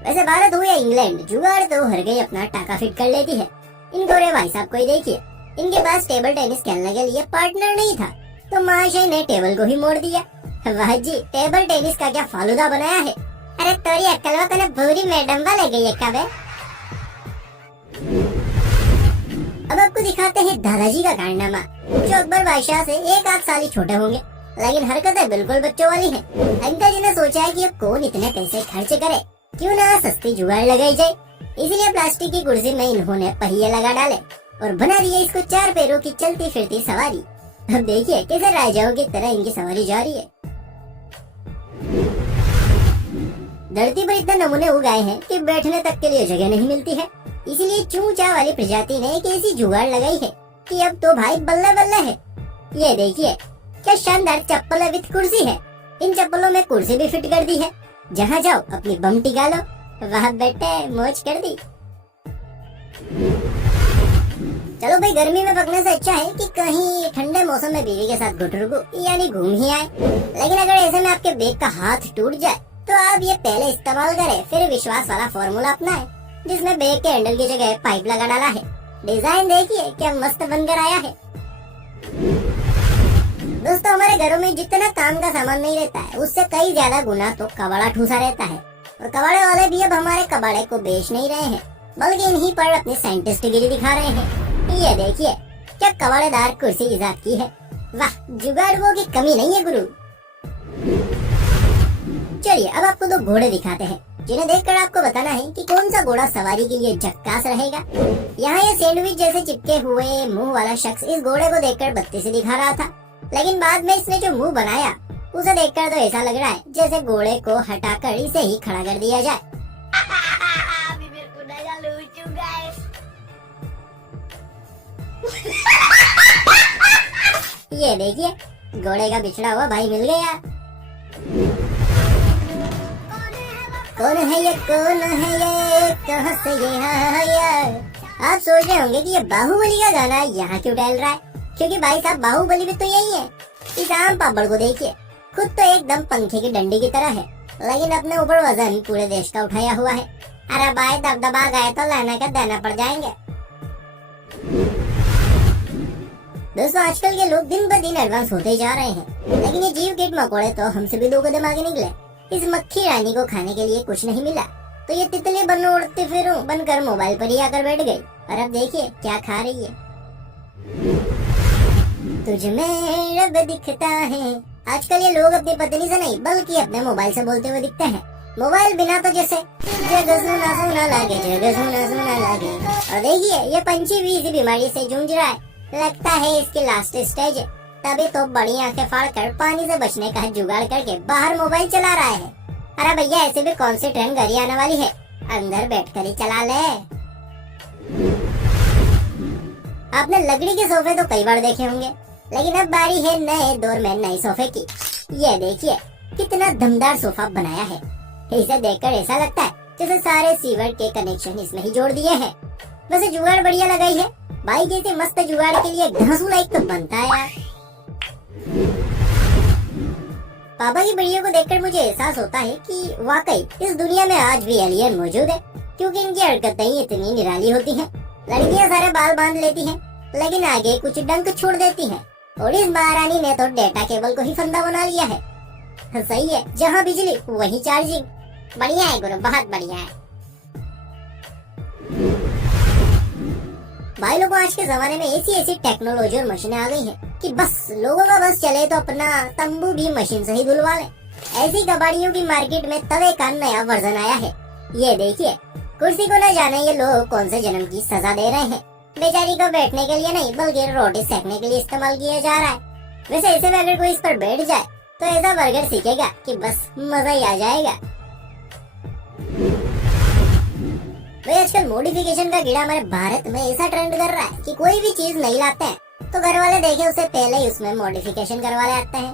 वैसे भारत हो या इंग्लैंड, जुगाड़ तो हर गई अपना टाका फिट कर लेती है। इनको रे भाई साहब को ही देखिए, इनके पास टेबल टेनिस खेलने के लिए पार्टनर नहीं था, तो महाशय ने टेबल को ही मोड़ दिया। वाह जी, टेबल टेनिस का क्या फालूदा बनाया है। अरे तोरी अक्कलवा तने भूरी मैडम वाले गई है कबे। अब आपको दिखाते हैं दादाजी का कारनामा, जो अकबर बादशाह से 1 आध साल ही छोटे होंगे, लेकिन हरकतें बिल्कुल बच्चों वाली हैं। अंकल जी ने सोचा है कि अब कौन इतने पैसे खर्च करे, क्यों ना सस्ती जुगाड़ लगाई जाए। इसीलिए प्लास्टिक की कुर्सी में इन्होंने पहिए लगा डाले और बना दिया इसको 4 पैरों की चलती फिरती सवारी। अब देखिए कैसे राजाओं की तरह इनकी सवारी जा रही है। धरती पर इतने नमूने उगाए हैं कि बैठने तक के लिए जगह नहीं मिलती है। इसीलिए चूचा वाली प्रजाति ने एक ऐसी जुगाड़ लगाई है कि अब तो भाई बल्ले बल्ले है। ये देखिए क्या शानदार चप्पल विद कुर्सी है। इन चप्पलों में कुर्सी भी फिट कर दी है, जहाँ जाओ अपनी बम टिका लो। वाह बेटे, मौज कर दी। चलो भाई, गर्मी में पकने से अच्छा है कि कहीं ठंडे मौसम में बीवी के साथ गुटरुगु यानी घूम ही आए। लेकिन अगर ऐसे में आपके बैग का हाथ टूट जाए तो आप ये पहले इस्तेमाल करें, फिर विश्वास वाला फॉर्मूला अपनाएं, जिसमें बैग के हैंडल की जगह पाइप लगा डाला है। डिजाइन देखिए क्या मस्त बनकर आया है। दोस्तों, हमारे घरों में जितना काम का सामान नहीं रहता है, उससे कई ज्यादा गुना तो कबाड़ा ठूसा रहता है। और कबाड़े वाले भी अब हमारे कबाड़े को बेच नहीं रहे हैं, बल्कि इन्हीं पर अपनी साइंटिस्ट गिरी दिखा रहे हैं। ये देखिए क्या कबाड़ेदार कुर्सी इजाद की है। वाह, जुगाड़ुओं की कमी नहीं है गुरु। चलिए अब आपको 2 घोड़े दिखाते हैं, जिन्हें देखकर आपको बताना है कि कौन सा घोड़ा सवारी के लिए झक्कास रहेगा। यहाँ ये सैंडविच जैसे चिपके हुए मुंह वाला शख्स इस घोड़े को देखकर बत्ती से दिखा रहा था, लेकिन बाद में इसने जो मुंह बनाया उसे देखकर तो ऐसा लग रहा है जैसे घोड़े को हटाकर इसे ही खड़ा कर दिया जाए। ये देखिए घोड़े का बिछड़ा हुआ भाई मिल गया। कौन है ये, कौन है ये, कहाँ से ये आया। आप सोच रहे होंगे कि ये बाहुबली का गाना यहाँ क्यों डाल रहा है, क्योंकि भाई साहब बाहुबली भी तो यही है। इस आम पापड़ को देखिए, खुद तो एकदम पंखे की डंडी की तरह है, लेकिन अपने ऊपर वजन पूरे देश का उठाया हुआ है। अरे भाई दबदबा गए तो लाना का देना पड़ जाएंगे। दोस्तों, आजकल के लोग दिन ब दिन एडवांस होते जा रहे हैं, लेकिन ये जीव कीट मकोड़े तो हमसे भी 2 कदम आगे निकले। इस मक्खी रानी को खाने के लिए कुछ नहीं मिला, तो ये तितली बन उड़ती फिरूं बनकर मोबाइल पर ही आकर बैठ गई। और अब देखिए क्या खा रही है। तुझ में रब दिखता है। आजकल ये लोग अपनी पत्नी से नहीं बल्कि अपने मोबाइल से बोलते हुए दिखते हैं। मोबाइल बिना तो जैसे जगह सुना सुना लागे, जगह सुना सुना लागे। और देखिए ये पंछी भी इसी बीमारी से जूझ रहा है, लगता है इसकी लास्ट स्टेज है। तभी तो बड़ी आंखें फाड़कर पानी से बचने का जुगाड़ करके बाहर मोबाइल चला रहा है। अरे भैया, ऐसे भी कौन सी ट्रेन घरी आने वाली है, अंदर बैठकर ही चला ले। आपने लकड़ी के सोफे तो कई बार देखे होंगे, लेकिन अब बारी है नए दौर में नए सोफे की। ये देखिए कितना दमदार सोफा बनाया है। इसे देखकर ऐसा लगता है जैसे सारे सीवर के कनेक्शन इसमें ही जोड़ दिए हैं। वैसे जुगाड़ बढ़िया लगाई है भाई, जैसे मस्त जुगाड़ के लिए घासू लाइक तो बनता है यार। पापा की वीडियो को देखकर मुझे एहसास होता है कि वाकई इस दुनिया में आज भी एलियन मौजूद है, क्योंकि इनकी हरकतें इतनी निराली होती हैं। लड़कियां सारे बाल बांध लेती हैं, लेकिन आगे कुछ डंक छोड़ देती हैं। और इस महारानी ने तो डेटा केबल को ही फंदा बना लिया है। सही है, जहाँ बिजली वहीं चार्जिंग। बढ़िया है गुरु, बहुत बढ़िया है। भाई लोगों, आज के जमाने में ऐसी टेक्नोलॉजी और मशीनें आ गई हैं कि बस लोगों का बस चले तो अपना तंबू भी मशीन से ही धुलवा ले। ऐसी कबाड़ियों की मार्केट में तवे का नया वर्जन आया है। ये देखिए कुर्सी को न जाने ये लोग कौन से जन्म की सजा दे रहे हैं। बेचारी को बैठने के लिए नहीं बल्कि रोटी सेकने के लिए इस्तेमाल किया जा रहा है। वैसे ऐसे में अगर कोई इस पर बैठ जाए तो ऐसा बर्गर सीखेगा कि बस मजा ही आ जाएगा। भाई आजकल मॉडिफिकेशन का कीड़ा हमारे भारत में ऐसा ट्रेंड कर रहा है कि कोई भी चीज नहीं लाते हैं तो घर वाले देखे उसे पहले ही उसमें मॉडिफिकेशन करवा ले आते हैं।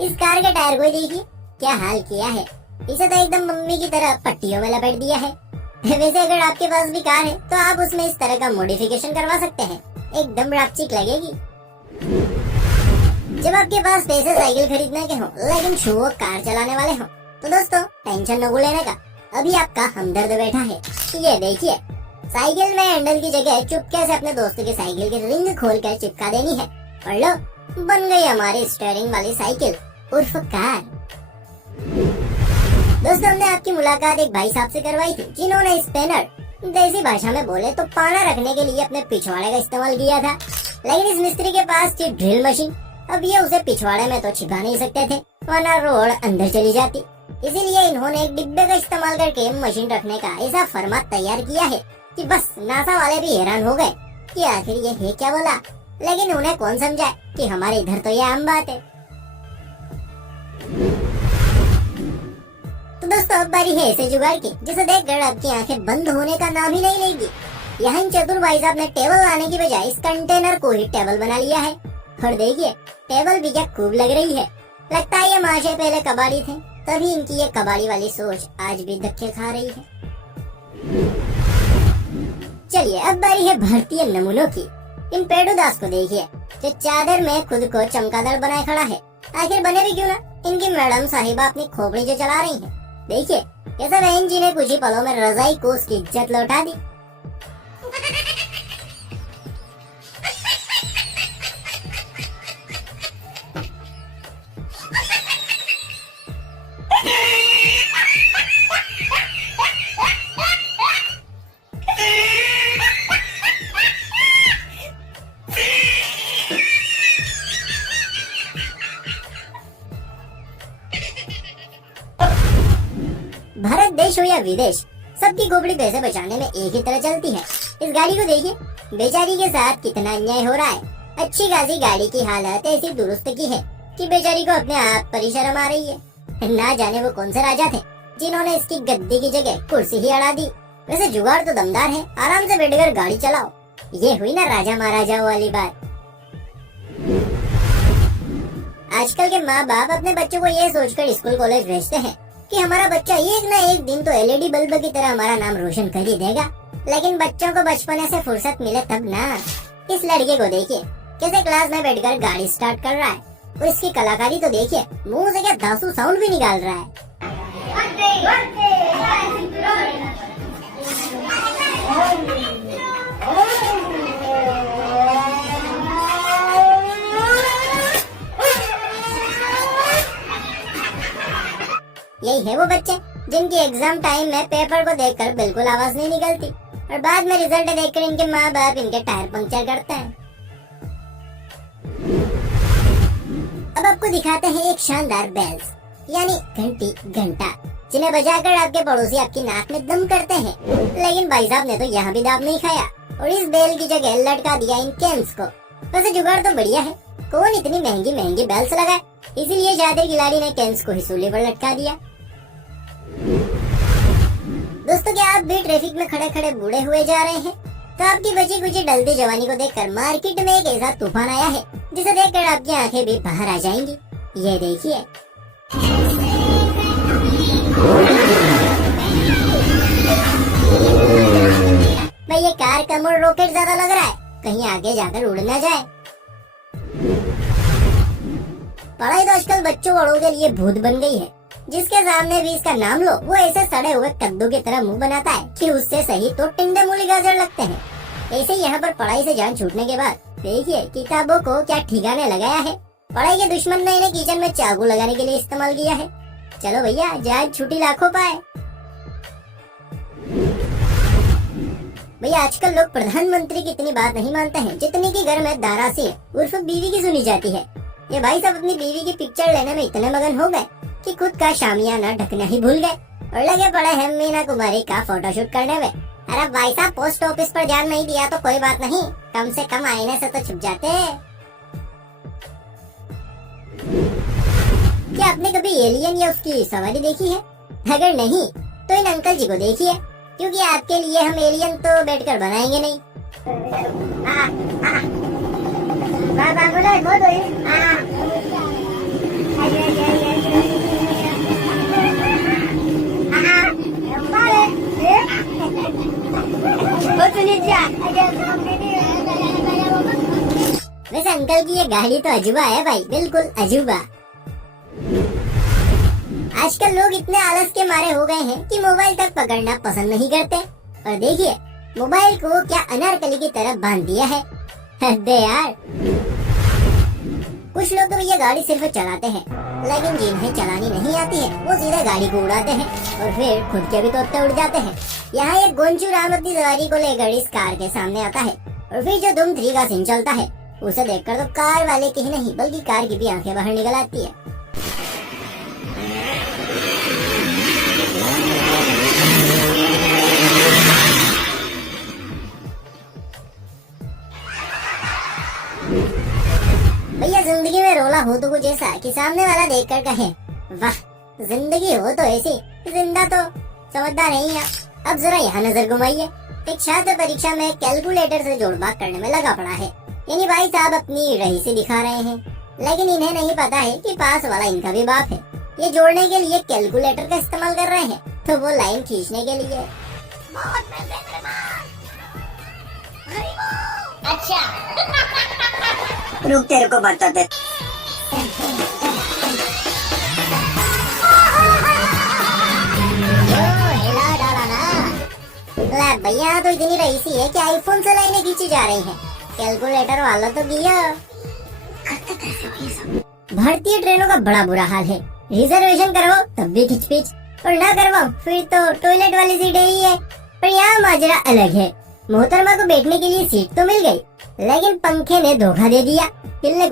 इस कार के टायर को देखिए क्या हाल किया है, इसे तो एकदम मम्मी की तरह पट्टियों में लपेट दिया है। वैसे अगर आपके पास भी कार है तो आप उसमें इस तरह का मॉडिफिकेशन करवा सकते हैं, एकदम रापचिक लगेगी। जब आपके पास पैसे साइकिल खरीदने के हो लेकिन शो कार चलाने वाले हो, तो दोस्तों टेंशन न लेने का, अभी आपका हमदर्द बैठा है। ये देखिए, साइकिल में हैंडल की जगह चुपके से अपने दोस्त की साइकिल की रिंग खोलकर चिपका देनी है और लो, बन गई हमारी स्टीयरिंग वाली साइकिल उर्फ कार। दोस्तों, हमने आपकी मुलाकात एक भाई साहब से करवाई थी जिन्होंने स्पेनर, देसी भाषा में बोले तो पाना रखने के लिए अपने पिछवाड़े का इस्तेमाल किया था। लेकिन इस मिस्त्री के पास थी ड्रिल मशीन। अब ये उसे पिछवाड़े में तो छिपा नहीं सकते थे, वरना रोड अंदर चली जाती। इसीलिए इन्होंने एक डिब्बे का इस्तेमाल करके मशीन रखने का ऐसा फॉर्मेट तैयार किया है कि बस नासा वाले भी हैरान हो गए कि आखिर ये है क्या बोला। लेकिन उन्हें कौन समझाए कि हमारे इधर तो ये आम बात है। तो दोस्तों, अब बारी है ऐसे जुगाड़ की जिसे देखकर आपकी आंखें बंद होने का नाम ही नहीं लेगी। यहाँ इन चतुर भाई साहब ने टेबल लाने की बजाय इस कंटेनर को ही टेबल बना लिया है। और देखिए, टेबल भी क्या खूब लग रही है। लगता है ये महाशय पहले कबाड़ी थे, तभी इनकी ये कबाड़ी वाली सोच आज भी धक्के खा रही है। चलिए, अब बारी है भारतीय नमूनों की। इन पेड़ू दास को देखिए, जो चादर में खुद को चमगादड़ बनाए खड़ा है। आखिर बने भी क्यों ना, इनकी मैडम साहिबा अपनी खोपड़ी जो चला रही है। देखिए कैसे बहन जी ने कुछ ही पलों में रजाई को उसकी इज्जत लौटा दी। भारत देश हो या विदेश, सबकी खोपड़ी पैसे बचाने में एक ही तरह चलती है। इस गाड़ी को देखिए, बेचारी के साथ कितना अन्याय हो रहा है। अच्छी खासी गाड़ी की हालत ऐसी दुरुस्त की है कि बेचारी को अपने आप पर ही शर्म आ रही है। ना जाने वो कौन से राजा थे जिन्होंने इसकी गद्दी की जगह कुर्सी ही अड़ा दी। वैसे जुगाड़ तो दमदार है, आराम से बैठकर गाड़ी चलाओ। ये हुई ना राजा महाराजाओं वाली बात। आजकल के माँ बाप अपने बच्चों को ये सोचकर स्कूल कॉलेज भेजते हैं कि हमारा बच्चा एक ना एक दिन तो एलईडी बल्ब की तरह हमारा नाम रोशन कर ही देगा। लेकिन बच्चों को बचपने से फुर्सत मिले तब ना। इस लड़के को देखिए, कैसे क्लास में बैठकर गाड़ी स्टार्ट कर रहा है, और इसकी कलाकारी तो देखिए, मुंह से क्या धांसू साउंड भी निकाल रहा है। यही है वो बच्चे जिनकी एग्जाम टाइम में पेपर को देखकर बिल्कुल आवाज नहीं निकलती, और बाद में रिजल्ट देखकर इनके माँ बाप इनके टायर पंक्चर करते हैं। अब आपको दिखाते हैं एक शानदार बेल्स, यानी घंटी घंटा, जिन्हें बजाकर आपके पड़ोसी आपकी नाक में दम करते हैं। लेकिन भाई साहब ने तो यहाँ भी दाब नहीं खाया और इस बेल की जगह लटका दिया इन कैंस को। वैसे जुगाड़ तो बढ़िया है, कौन इतनी महंगी महंगी बेल्स लगाए, इसीलिए शातिर खिलाड़ी ने कैंस को ही सूली पर लटका दिया। दोस्तों, क्या आप भी ट्रैफिक में खड़े खड़े बूढ़े हुए जा रहे हैं? तो आपकी बची कुची डलती जवानी को देखकर मार्केट में एक ऐसा तूफान आया है जिसे देखकर आपकी आंखें भी बाहर आ जाएंगी। ये देखिए, भाई ये कार का मोड़ रॉकेट ज्यादा लग रहा है, कहीं आगे जाकर उड़ ना जाए। पढ़ाई तो आजकल बच्चों बड़ों के लिए भूत बन गई है। जिसके सामने भी इसका नाम लो, वो ऐसे सड़े हुए कद्दू की तरह मुंह बनाता है कि उससे सही तो टिंडे मूली गाजर लगते हैं। ऐसे यहाँ पर पढ़ाई से जान छूटने के बाद देखिए किताबों को क्या ठिकाने लगाया है। पढ़ाई के दुश्मन ने इन्हें किचन में चाकू लगाने के लिए इस्तेमाल किया है। चलो भैया, जान छुट्टी लाखों पाए। भैया, आजकल लोग प्रधानमंत्री की इतनी बात नहीं मानते हैं जितनी की घर में दारा सिंह उर्फ बीवी की सुनी जाती है। ये भाई सब अपनी बीवी की पिक्चर लेने में इतने मगन हो गए कि खुद का शामियाना ढकना ही भूल गए और लगे पड़े हैं मीना कुमारी का फोटोशूट करने में। अरे भाई साहब, पोस्ट ऑफिस पर ध्यान नहीं दिया तो कोई बात नहीं, कम से कम आईने से तो छुप जाते। क्या आपने कभी एलियन या उसकी सवारी देखी है? अगर नहीं तो इन अंकल जी को देखिए, क्योंकि आपके लिए हम एलियन तो बैठकर बनाएंगे नहीं। वैसे अंकल अंकल की ये गाड़ी तो अजूबा है भाई, बिल्कुल अजूबा। आजकल लोग इतने आलस के मारे हो गए हैं कि मोबाइल तक पकड़ना पसंद नहीं करते। और देखिए मोबाइल को क्या अनारकली की तरफ बांध दिया है। हद है यार। कुछ लोग तो ये गाड़ी सिर्फ चलाते हैं, लेकिन जिन्हें चलानी नहीं आती है वो सीधे गाड़ी को उड़ाते हैं और फिर खुद के भी तोते उड़ जाते हैं। यहाँ एक गोंचू राम अपनी सवारी को लेकर इस कार के सामने आता है और फिर जो धूम 3 का सीन चलता है उसे देखकर तो कार वाले की ही नहीं बल्कि कार की भी आंखें बाहर निकल आती है। भैया जिंदगी में रोला हो तो कुछ ऐसा कि सामने वाला देखकर कहे वाह जिंदगी हो तो ऐसी, जिंदा तो समझदार नहीं है। अब जरा यहाँ नजर घुमाइए। एक छात्र परीक्षा में कैलकुलेटर से जोड़भाग करने में लगा पड़ा है। यानी भाई साहब अपनी रईसी दिखा रहे हैं, लेकिन इन्हें नहीं पता है कि पास वाला इनका भी बाप है। ये जोड़ने के लिए कैलकुलेटर का इस्तेमाल कर रहे हैं, तो वो लाइन खींचने के लिए अच्छा रुक तेरे को बताते। भैया तो इतनी रईसी है कि आईफोन से लाइनें खींची जा रही हैं। कैलकुलेटर वाला तो भैया भारतीय ट्रेनों का बड़ा बुरा हाल है। रिजर्वेशन करवाओ तब भी खिचपिच, और ना करवाओ फिर तो टॉयलेट वाली सीटें ही है। पर यहाँ माजरा अलग है। मोहतरमा को बैठने के लिए सीट तो मिल गई, लेकिन पंखे ने धोखा दे दिया। हिलने को